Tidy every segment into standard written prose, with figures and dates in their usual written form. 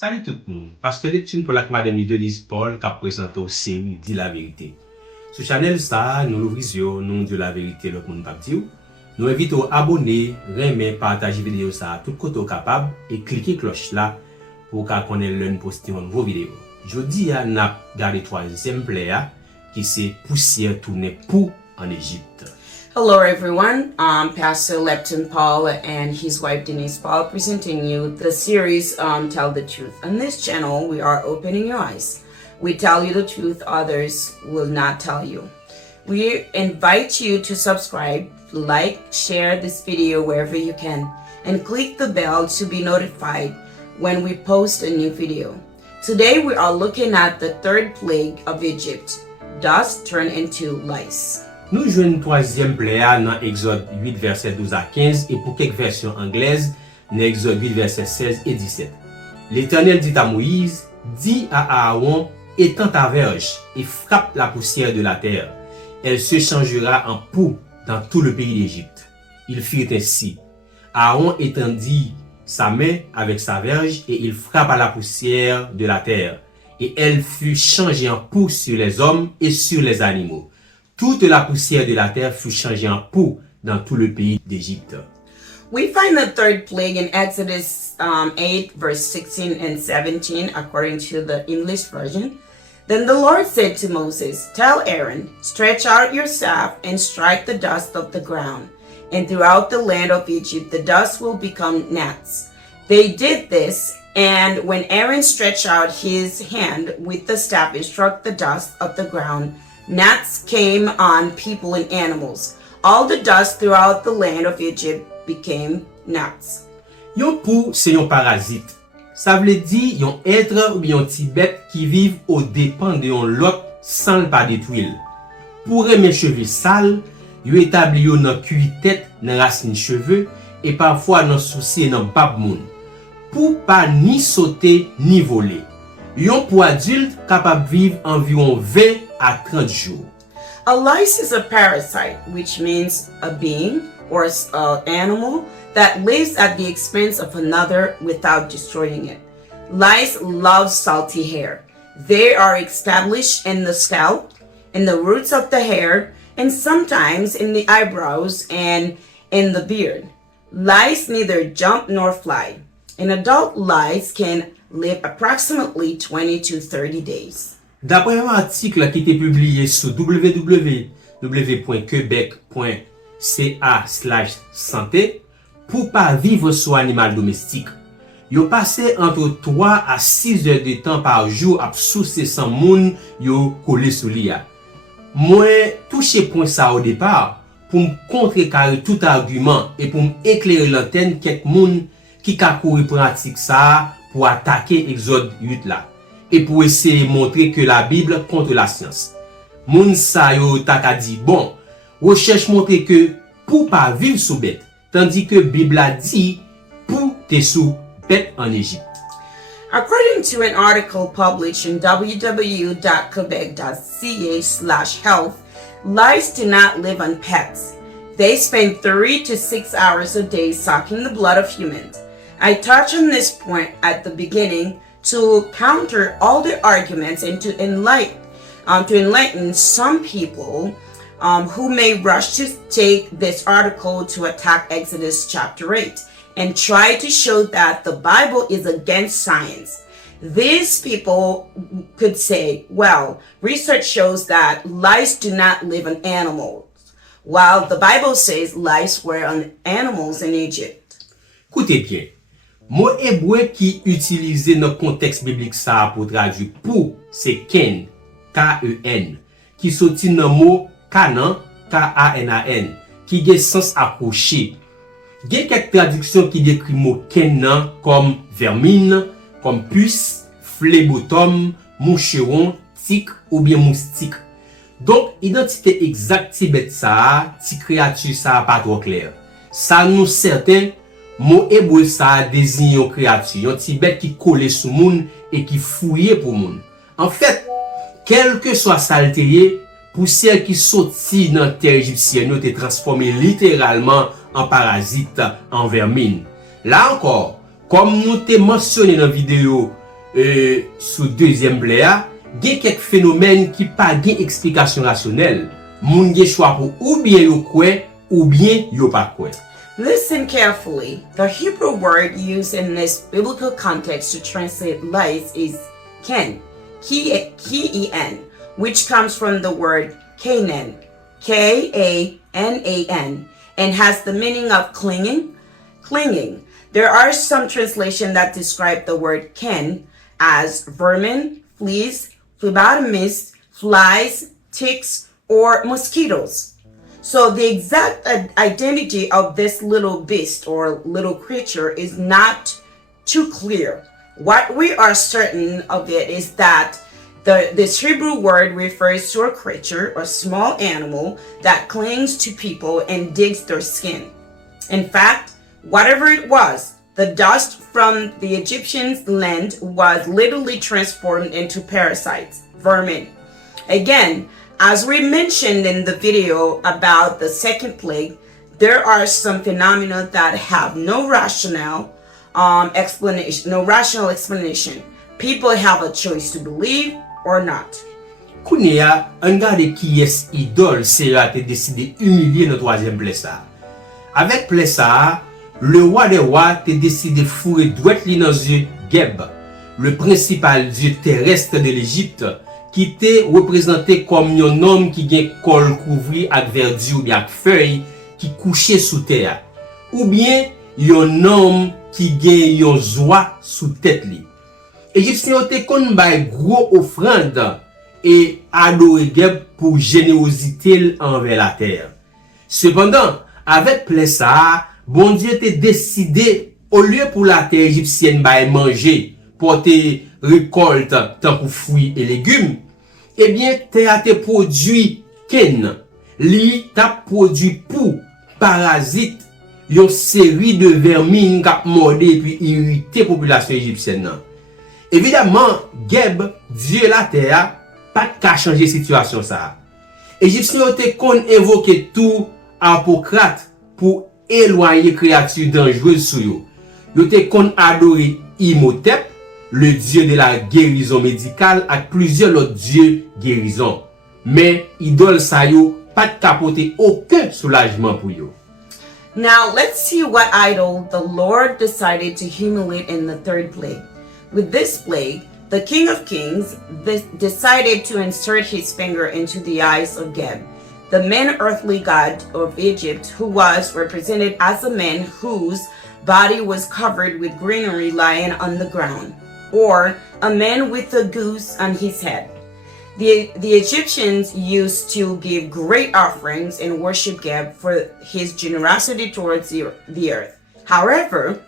Salut tout le monde, Pasteur Lectune pour la Madame Denise Paul qui a présenté une série Dit la vérité. Sur channel ça, nous l'ouvrisons, nous de la vérité, le monde pas dire. Nous invitons à abonner, aimer, partager vidéo ça tout côté capable et cliquer cloche là pour qu'on connaisse l'un poster une nouvelle vidéo. Jeudi à n'a gardé troisième player qui c'est poussière tourner pour en Égypte. Hello everyone, I'm Pastor Lepton Paul and his wife Denise Paul presenting you the series Tell the Truth. On this channel, we are opening your eyes. We tell you the truth others will not tell you. We invite you to subscribe, like, share this video wherever you can, and click the bell to be notified when we post a new video. Today we are looking at the third plague of Egypt, dust turned into lice. Nous jouons une troisième player dans Exode 8 verset 12 à 15 et pour quelques versions anglaises dans Exode 8 verset 16 et 17. L'Éternel dit à Moïse, dis à Aaron, étends ta verge et frappe la poussière de la terre. Elle se changera en poux dans tout le pays d'Égypte. Il fit ainsi. Aaron étendit sa main avec sa verge et il frappa la poussière de la terre. Et elle fut changée en poux sur les hommes et sur les animaux. Toute la poussière de la terre fut changée en poux dans tout le pays d'Égypte. We find the third plague in Exodus 8 verse 16 and 17 according to the English version. Then the Lord said to Moses, tell Aaron, stretch out your staff and strike the dust of the ground. And throughout the land of Egypt the dust will become gnats. They did this, and when Aaron stretched out his hand with the staff and struck the dust of the ground, gnats came on people and animals. All the dust throughout the land of Egypt became gnats. Yon pou c'est yon parasite. Ça veut dire yon être ou bien yon ti bête qui vivent au dépend de yon lot sans le pas détruire. Pour remettre cheveux sales, yon établi yon nan cuir tête, nan racine cheveux et parfois nan souci nan bab moun. Pour pas ni sauter ni voler. Yon pour adulte capable vivre environ 20 à 30 jours. A lice is a parasite, which means a being or an animal that lives at the expense of another without destroying it. Lice love salty hair. They are established in the scalp, in the roots of the hair, and sometimes in the eyebrows and in the beard. Lice neither jump nor fly. An adult lice can live approximately 20 to 30 days. D'après un article qui était publié sur www.quebec.ca/santé, pour pas vivre sur animal domestique, yo passé entre 3 à 6 heures de temps par jour à soucier sans moun yo collé sous lia. Moi touché point ça au départ pour me contrecarrer tout argument et pour m'éclairer l'antenne quelques moun qui ka courir pratique ça pour attaquer Exode 8 là. Et pour essayer de montrer que la Bible contre la science. Moun sa yo taka dit, bon, recherche montrer que pour pas vivre sous bête, tandis que Bible a dit pour te sous bête en Égypte. According to an article published in www.quebec.ca/health, lice do not live on pets. They spend 3 to 6 hours a day sucking the blood of humans. I touched on this point at the beginning to counter all the arguments and to enlighten some people who may rush to take this article to attack Exodus chapter 8 and try to show that the Bible is against science. These people could say, well, research shows that lice do not live on animals, while the Bible says lice were on animals in Egypt. Écoutez bien. Mot hébreu qui utilisé dans le contexte biblique ça pour traduire pour c'est ken, K-E-N, qui sorti dans le mot kanan, K-A-N-A-N, qui a sens accroché. Il y a quelques traductions qui décrivent le mot kenan comme vermine, comme puce, phlébotom, moucheron, tic ou bien moustique. Donc, identité exacte ti bête ça, ti créature ça pas trop clair. Ça nous certain mot hébreu ça désigne une créature, un petit bête qui collait sous moun et qui fouillait pour moun. En fait, quel que soit saleté, poussière qui sortit dans la terre égyptienne, était transformée littéralement en parasite, en vermine. Là encore, comme nous t'ai mentionné dans la vidéo sous deuxième pléa, il y a quelques phénomènes qui pas de explication rationnelle. Moun gen choix pour ou bien yo kwe ou bien yo pas kwe. Listen carefully. The Hebrew word used in this biblical context to translate lies is ken, K-E-N, which comes from the word Canaan, K-A-N-A-N, and has the meaning of clinging. There are some translations that describe the word ken as vermin, fleas, phlebotomists, flies, ticks, or mosquitoes. So the exact identity of this little beast or little creature is not too clear. What we are certain of it is that this Hebrew word refers to a creature or small animal that clings to people and digs their skin. In fact, whatever it was, the dust from the Egyptians' land was literally transformed into parasites, vermin. Again, as we mentioned in the video about the second plague, there are some phenomena that have no rational explanation. People have a choice to believe or not. Kounia, an gade qui est idole Sera te décidé humilier notre troisième blessa. Avec blessa, le roi des rois te décidé fourrer droit li dans yeux Geb, le principal dieu terrestre de l'Égypte, qui te représenté comme un homme qui gen col couvri avec verdure ou bien avec feuille qui couchait sous terre, ou bien un homme qui gen un zoie sous tête li. Égyptien te kon bay gros offrande et adorer Geb pour générosité envers la terre. Cependant, avec Plessa, bon Dieu te décidé au lieu pour la terre égyptienne bay manger, porter récolte tant pour fruits et légumes, eh bien, te produit ken. Li t'a produit pour parasite une série de vermines qui mordé et puis irrité population égyptienne. Évidemment, Geb, Dieu la terre, pas qu'à changer situation ça. Égyptiens te kon invoqué tout Hippocrate pour éloigner créatures dangereuses sur yo. Yo te kon adoré Imhotep, le dieu de la guérison médicale, avec plusieurs autres dieux guérison. Mais idole sa yo pas capoter aucun soulagement pour yo. Now let's see what idol the Lord decided to humiliate in the third plague. With this plague, the King of Kings decided to insert his finger into the eyes of Geb, the main earthly god of Egypt, who was represented as a man whose body was covered with greenery lying on the ground, or a man with a goose on his head. The Egyptians used to give great offerings and worship Geb for his generosity towards the earth. However,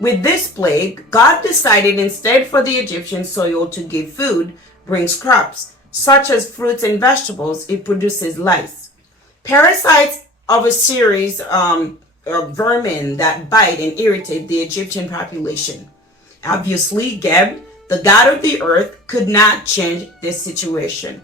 with this plague, God decided instead for the Egyptian soil to give food, brings crops, such as fruits and vegetables. It produces lice. Parasites of a series of vermin that bite and irritate the Egyptian population. Obviously, Geb, the god of the earth, could not change this situation.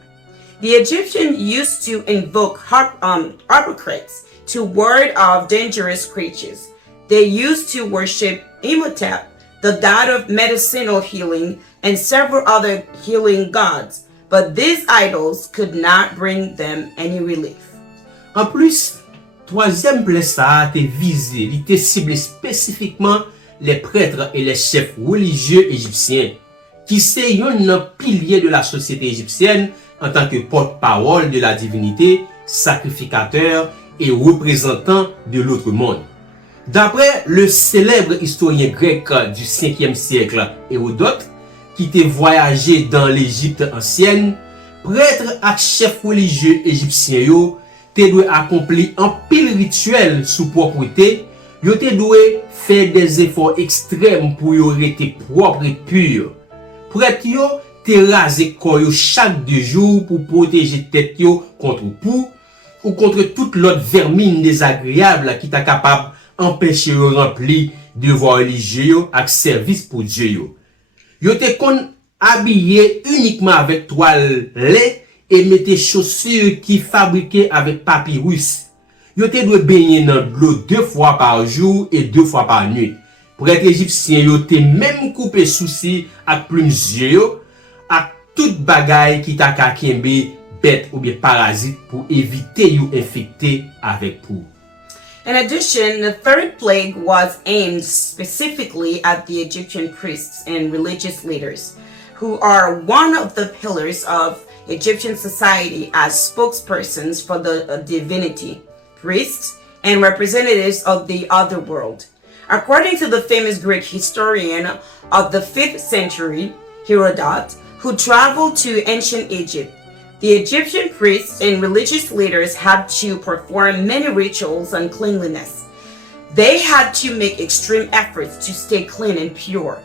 The Egyptians used to invoke Hippocrates to ward off dangerous creatures. They used to worship Imhotep, the god of medicinal healing, and several other healing gods, but these idols could not bring them any relief. En plus, troisième blessa te visé, il te ciblé spécifiquement les prêtres et les chefs religieux égyptiens, qui sont un pilier de la société égyptienne en tant que porte-parole de la divinité, sacrificateur et représentant de l'autre monde. D'après le célèbre historien grec du 5e siècle Hérodote, qui était voyagé dans l'Égypte ancienne, prêtres et chefs religieux égyptiens yo te doit accomplir un pile rituel sous propreté, yo te doit faire des efforts extrêmes pour yo rester propre et pur. Prêtre yo te raser corps yo chaque 2 jours pour protéger tête yo contre pou ou contre toute l'autre vermine désagréable qui t'a capable empêcher yo rempli devoir religieux avec service pour Dieu yo. Yo te kon habillé uniquement avec toile lait et mettez chaussures qui fabriquées avec papyrus. Yo te doit baigner dans l'eau 2 fois par jour et 2 fois par nuit. Prêtre égyptien yo te même coupé souci ak plume yeux yo, ak tout bagay qui ta ka kembe bête ou bien parasite pour éviter yo infecté avec pou. In addition, the third plague was aimed specifically at the Egyptian priests and religious leaders, who are one of the pillars of Egyptian society as spokespersons for the divinity, priests, and representatives of the other world. According to the famous Greek historian of the 5th century, Herodot, who traveled to ancient Egypt, the Egyptian priests and religious leaders had to perform many rituals on cleanliness. They had to make extreme efforts to stay clean and pure.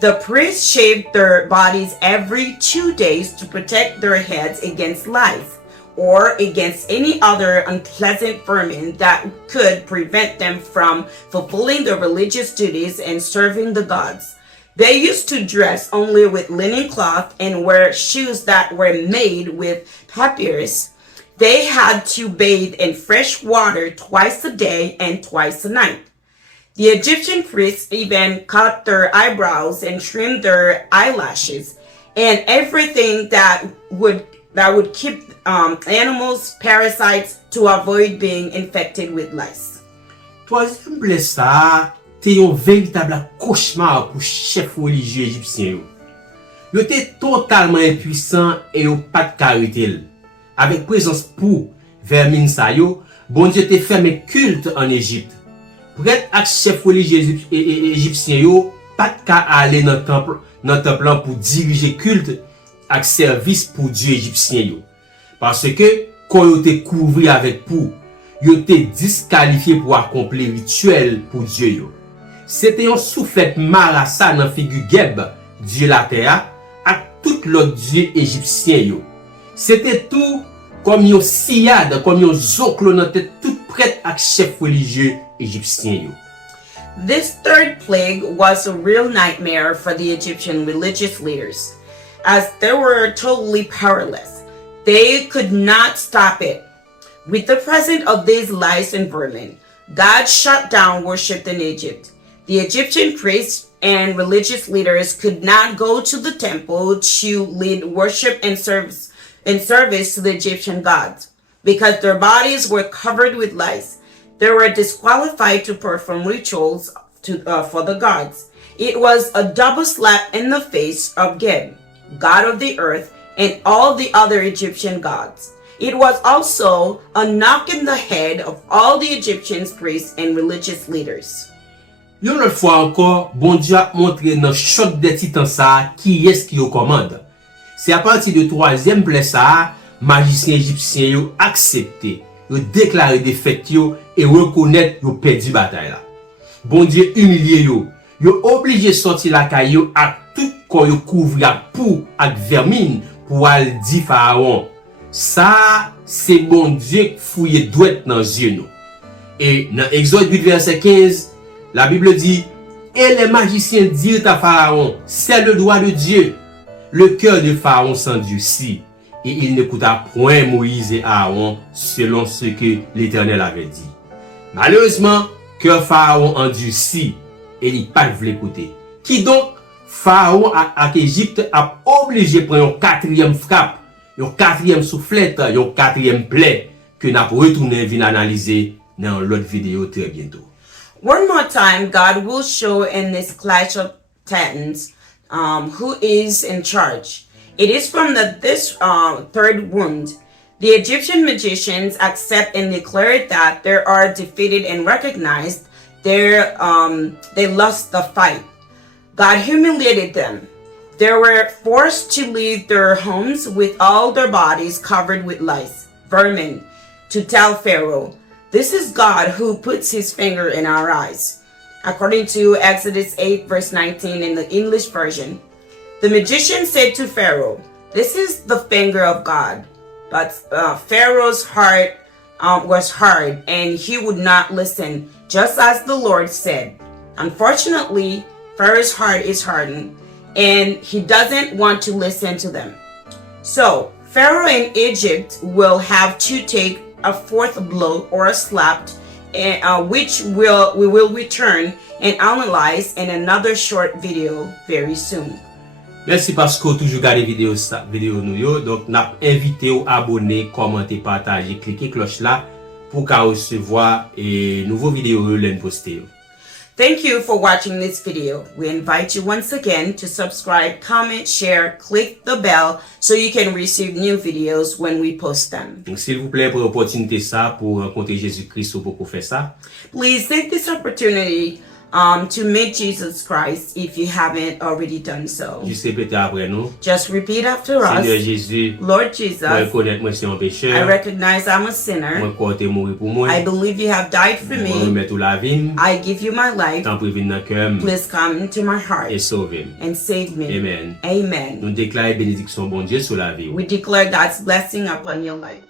The priests shaved their bodies every 2 days to protect their heads against lice or against any other unpleasant vermin that could prevent them from fulfilling their religious duties and serving the gods. They used to dress only with linen cloth and wear shoes that were made with papyrus. They had to bathe in fresh water twice a day and twice a night. The Egyptian priests even cut their eyebrows and trimmed their eyelashes and everything that would keep animals, parasites to avoid being infected with lice. Troisième blessa, te yon véritable cauchemar pour chef religieux égyptien yo. Yo te totalement impuissant et yo pas de carité. Avec présence pour vermine sa yo, bon Dieu te fermé culte en Égypte. Prêtre ak chef religieux égyptien yo pas de ka aller dans temple pour diriger culte ak service pour Dieu égyptien yo. Parce que quand yo te couvri avec pou, yo te disqualifié pour accomplir rituel pour Dieu yo. C'était un soufflet marassa dans figure Geb, Dieu la terre, ak tout l'autre dieu égyptien yo. C'était tout comme yon siyad, comme yon zoklo nan tête tout prêtre ak chef religieux égyptien yo. This third plague was a real nightmare for the Egyptian religious leaders, as they were totally powerless. They could not stop it. With the presence of these lice and vermin, God shut down worship in Egypt. The Egyptian priests and religious leaders could not go to the temple to lead worship and service to the Egyptian gods because their bodies were covered with lice. They were disqualified to perform rituals for the gods. It was a double slap in the face of Geb, god of the earth, and all the other Egyptian gods. It was also a knock in the head of all the Egyptian priests and religious leaders. Yon l'autre fois encore, bon Dieu a montré dans choc des titans ça qui est-ce qui yo commande. C'est à partir de troisième plaie ça, magicien égyptien yo accepté, yo déclaré défaite yo et reconnaître yo perdu bataille là. Bon Dieu humilié yo obligé sortir la caillou ak tout corps yo couvri ak pou ak vermine pour al di Pharaon. Ça c'est bon Dieu fouiller douette dans yeux nous. Et dans Exode 8 verset 15, la Bible dit, et les magiciens dirent à Pharaon, c'est le droit de Dieu. Le cœur de Pharaon s'endurcit, et il n'écouta point Moïse et Aaron selon ce que l'Éternel avait dit. Malheureusement, cœur Pharaon endurci, et il pas voulu écouter. Qui donc, Pharaon à Égypte a obligé de prendre une quatrième frappe, une quatrième soufflette, une quatrième plaie, que nous avons retourné venir analyser dans l'autre vidéo très bientôt. One more time, God will show in this clash of titans who is in charge. It is from this third wound. The Egyptian magicians accept and declare that they are defeated and recognized they lost the fight. God humiliated them. They were forced to leave their homes with all their bodies covered with lice, vermin, to tell Pharaoh, "This is God who puts his finger in our eyes." According to Exodus 8 verse 19 in the English version, the magician said to Pharaoh, "This is the finger of God." But Pharaoh's heart was hard and he would not listen, just as the Lord said. Unfortunately, Pharaoh's heart is hardened and he doesn't want to listen to them. So Pharaoh in Egypt will have to take a fourth blow or a slap which we will return and analyze in another short video very soon. Merci parce que vous toujours regardez vidéo nous yo. Donc n'a invité ou abonner, commenter, partager, cliquer cloche là pour qu'à recevoir et nouveaux vidéos l'en poster. Thank you for watching this video. We invite you once again to subscribe, comment, share, click the bell so you can receive new videos when we post them. Donc s'il vous plaît, pour l'opportunité ça pour rencontrer Jésus-Christ ou pour faire ça. Please take this opportunity to meet Jesus Christ if you haven't already done so. Juste répéter après nous. Just repeat after Seigneur us. Jésus, Lord Jesus, moi reconnaître moi c'est un I pécheur. recognize I'm a Moi sinner. crois que tu es mort pour moi. I believe you have died for Moi me. remettre la vie. I give you my life. T'en prévenir dans cœur Please come into my heart et sauver. and save me. Amen. Amen. Nous déclarons bénédiction bon Dieu sur la vie. We declare God's blessing upon your life.